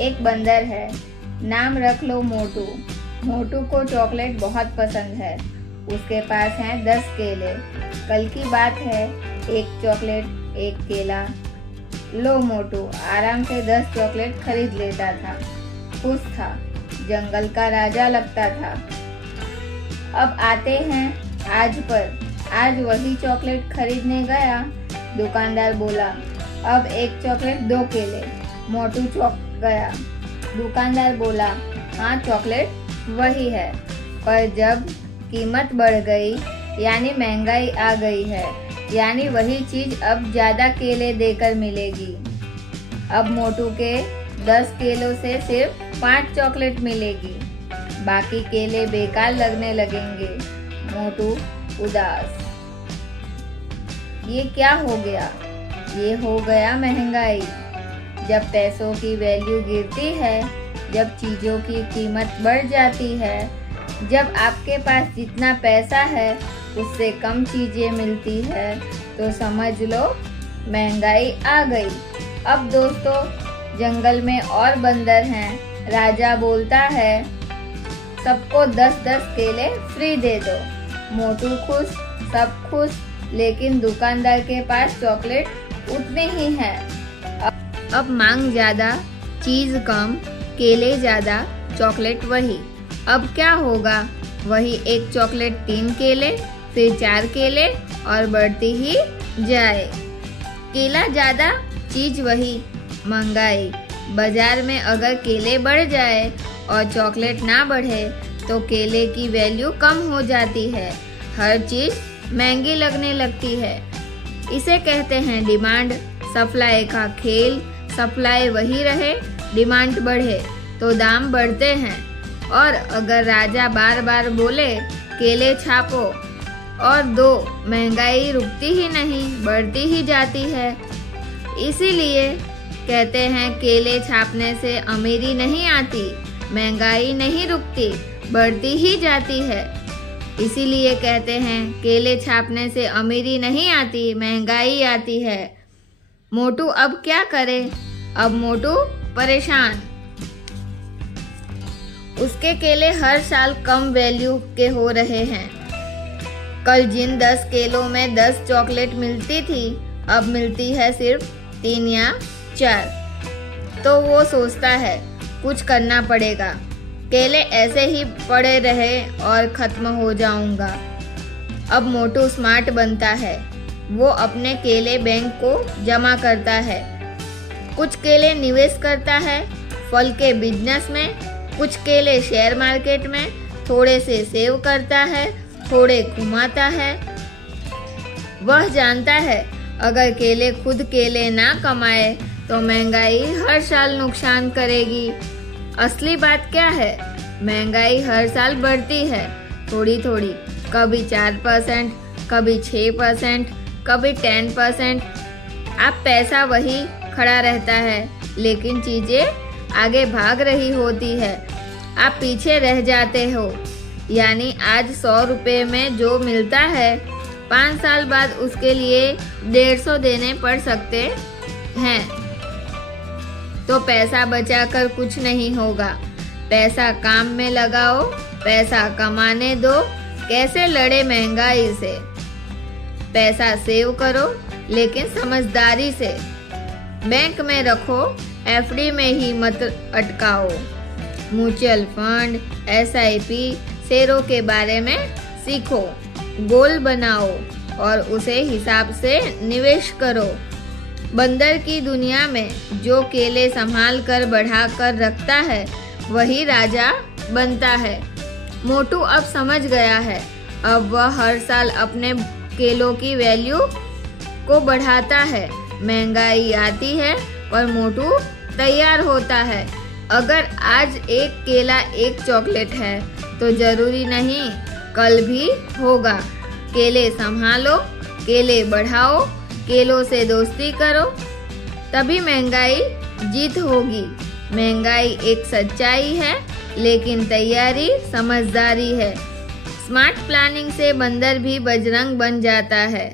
एक बंदर है, नाम रख लो मोटू। मोटू को चॉकलेट बहुत पसंद है। उसके पास हैं 10 केले। कल की बात है, एक चॉकलेट एक केला। लो मोटू आराम से 10 चॉकलेट खरीद लेता था। खुश था, जंगल का राजा लगता था। अब आते हैं आज पर। आज वही चॉकलेट खरीदने गया। दुकानदार बोला, अब एक चॉकलेट 2 केले। मोटू चौंक गया। दुकानदार बोला, हाँ चॉकलेट वही है, पर जब कीमत बढ़ गई यानी महंगाई आ गई है, यानी वही चीज अब ज्यादा केले देकर मिलेगी। अब मोटू के 10 केलों से सिर्फ 5 चॉकलेट मिलेगी। बाकी केले बेकार लगने लगेंगे। मोटू उदास। ये क्या हो गया? ये हो गया महंगाई। जब पैसों की वैल्यू गिरती है, जब चीजों की कीमत बढ़ जाती है, जब आपके पास जितना पैसा है उससे कम चीजें मिलती है, तो समझ लो महंगाई आ गई। अब दोस्तों, जंगल में और बंदर हैं। राजा बोलता है, सबको 10-10 केले फ्री दे दो। मोटू खुश, सब खुश, लेकिन दुकानदार के पास चॉकलेट उतने ही हैं। अब मांग ज्यादा, चीज कम, केले ज्यादा, चॉकलेट वही। अब क्या होगा? वही एक चॉकलेट 3 केले, फिर 4 केले और बढ़ती ही जाए। केला ज्यादा, चीज वही, महंगाई। बाजार में अगर केले बढ़ जाए और चॉकलेट ना बढ़े तो केले की वैल्यू कम हो जाती है। हर चीज महंगी लगने लगती है। इसे कहते हैं डिमांड सप्लाई का खेल। सप्लाई वही रहे, डिमांड बढ़े तो दाम बढ़ते हैं। और अगर राजा बार बार बोले केले छापो और दो, महंगाई रुकती ही नहीं, बढ़ती ही जाती है। इसीलिए कहते हैं केले छापने से अमीरी नहीं आती, महंगाई नहीं रुकती, बढ़ती ही जाती है। इसीलिए कहते हैं केले छापने से अमीरी नहीं आती, महंगाई आती है। मोटू अब क्या करे? अब मोटू परेशान। उसके केले हर साल कम वैल्यू के हो रहे हैं। कल जिन 10 केलों में 10 चॉकलेट मिलती थी, अब मिलती है सिर्फ 3 या 4। तो वो सोचता है कुछ करना पड़ेगा। केले ऐसे ही पड़े रहे और खत्म हो जाऊंगा। अब मोटू स्मार्ट बनता है। वो अपने केले बैंक को जमा करता है। कुछ केले निवेश करता है फल के बिजनेस में, कुछ केले शेयर मार्केट में, थोड़े से सेव करता है, थोड़े घुमाता है। वह जानता है अगर केले खुद केले ना कमाए तो महंगाई हर साल नुकसान करेगी। असली बात क्या है? महंगाई हर साल बढ़ती है, थोड़ी थोड़ी। कभी 4%, कभी 6%, कभी 10%। अब पैसा वही खड़ा रहता है, लेकिन चीजें आगे भाग रही होती है। आप पीछे रह जाते हो। यानी आज 100 रुपए में जो मिलता है, 5 साल बाद उसके लिए 150 देने पड़ सकते हैं। तो पैसा बचाकर कुछ नहीं होगा। पैसा काम में लगाओ, पैसा कमाने दो। कैसे लड़े महंगाई से? पैसा सेव करो, लेकिन समझदारी से। बैंक में रखो, एफडी में ही मत अटकाओ। म्यूचुअल फंड, SIP, शेयरों के बारे में सीखो। गोल बनाओ और उसे हिसाब से निवेश करो। बंदर की दुनिया में जो केले संभाल कर बढ़ा कर रखता है, वही राजा बनता है। मोटू अब समझ गया है। अब वह हर साल अपने केलों की वैल्यू को बढ़ाता है। महंगाई आती है पर मोटू तैयार होता है। अगर आज एक केला एक चॉकलेट है तो जरूरी नहीं कल भी होगा। केले संभालो, केले बढ़ाओ, केलों से दोस्ती करो, तभी महंगाई जीत होगी। महंगाई एक सच्चाई है, लेकिन तैयारी समझदारी है। स्मार्ट प्लानिंग से बंदर भी बजरंग बन जाता है।